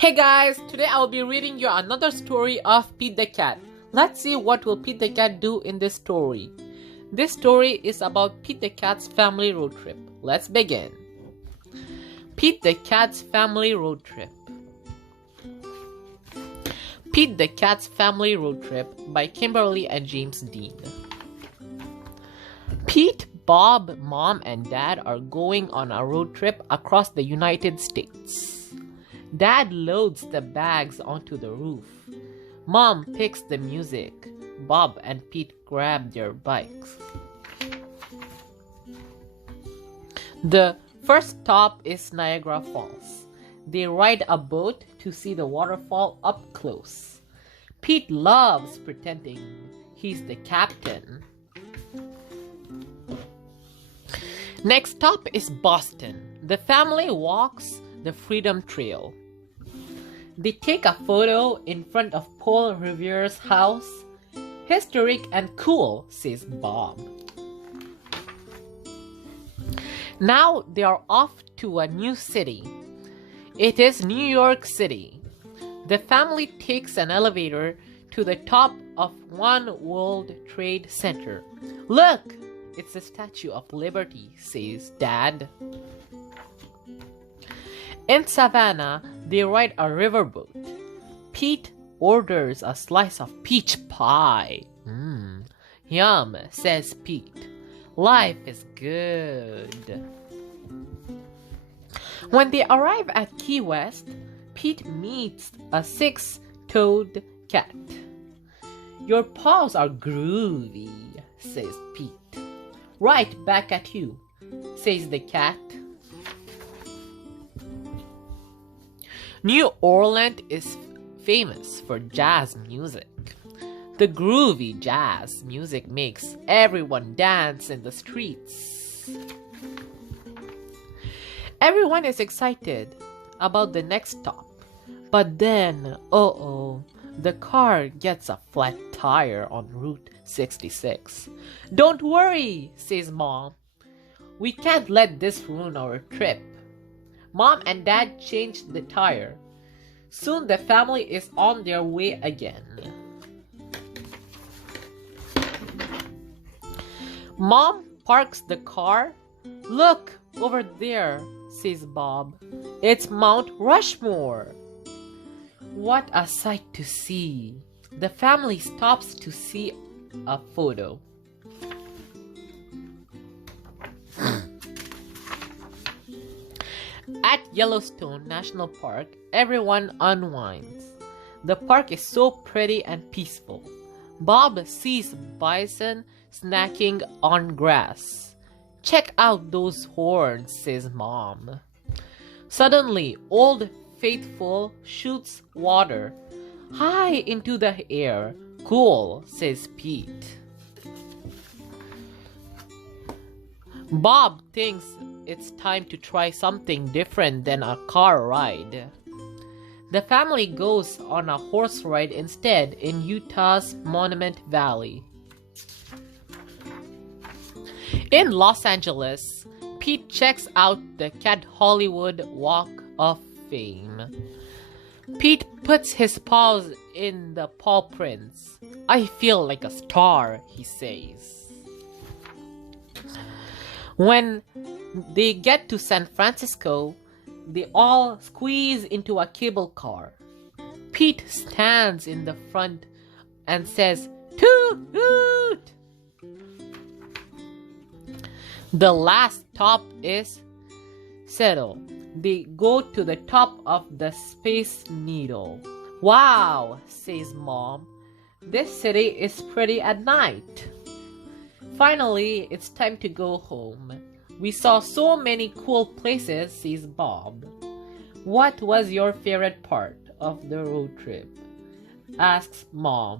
Hey guys, today I will be reading you another story of Pete the Cat. Let's see what will Pete the Cat do in this story. This story is about Pete the Cat's family road trip. Let's begin. Pete the Cat's family road trip. Pete the Cat's family road trip by Kimberly and James Dean. Pete, Bob, Mom, and Dad are going on a road trip across the United States. Dad loads the bags onto the roof. Mom picks the music. Bob and Pete grab their bikes. The first stop is Niagara Falls. They ride a boat to see the waterfall up close. Pete loves pretending he's the captain. Next stop is Boston. The family walks the Freedom Trail. They take a photo in front of Paul Revere's house. Historic and cool, says Bob. Now they are off to a new city. It is New York City. The family takes an elevator to the top of One World Trade Center. Look, it's the Statue of Liberty, says Dad. In Savannah, they ride a riverboat. Pete orders a slice of peach pie. Yum, says Pete. Life is good. When they arrive at Key West, Pete meets a six-toed cat. Your paws are groovy, says Pete. Right back at you, says the cat. New Orleans is famous for jazz music. The groovy jazz music makes everyone dance in the streets. Everyone is excited about the next stop. But then, the car gets a flat tire on Route 66. Don't worry, says Mom. We can't let this ruin our trip. Mom and Dad changed the tire. Soon the family is on their way again. Mom parks the car. Look, over there, says Bob. It's Mount Rushmore. What a sight to see. The family stops to see a photo. At Yellowstone National Park, everyone unwinds. The park is so pretty and peaceful. Bob sees bison snacking on grass. Check out those horns, says Mom. Suddenly, Old Faithful shoots water high into the air. Cool, says Pete. Bob thinks it's time to try something different than a car ride. The family goes on a horse ride instead in Utah's Monument Valley. In Los Angeles, Pete checks out the Cat Hollywood Walk of Fame. Pete puts his paws in the paw prints. I feel like a star, he says. When they get to San Francisco, they all squeeze into a cable car. Pete stands in the front and says, "Toot toot!" The last stop is Seattle. They go to the top of the Space Needle. Wow, says Mom. This city is pretty at night. Finally, it's time to go home. We saw so many cool places, says Bob. What was your favorite part of the road trip? Asks Mom.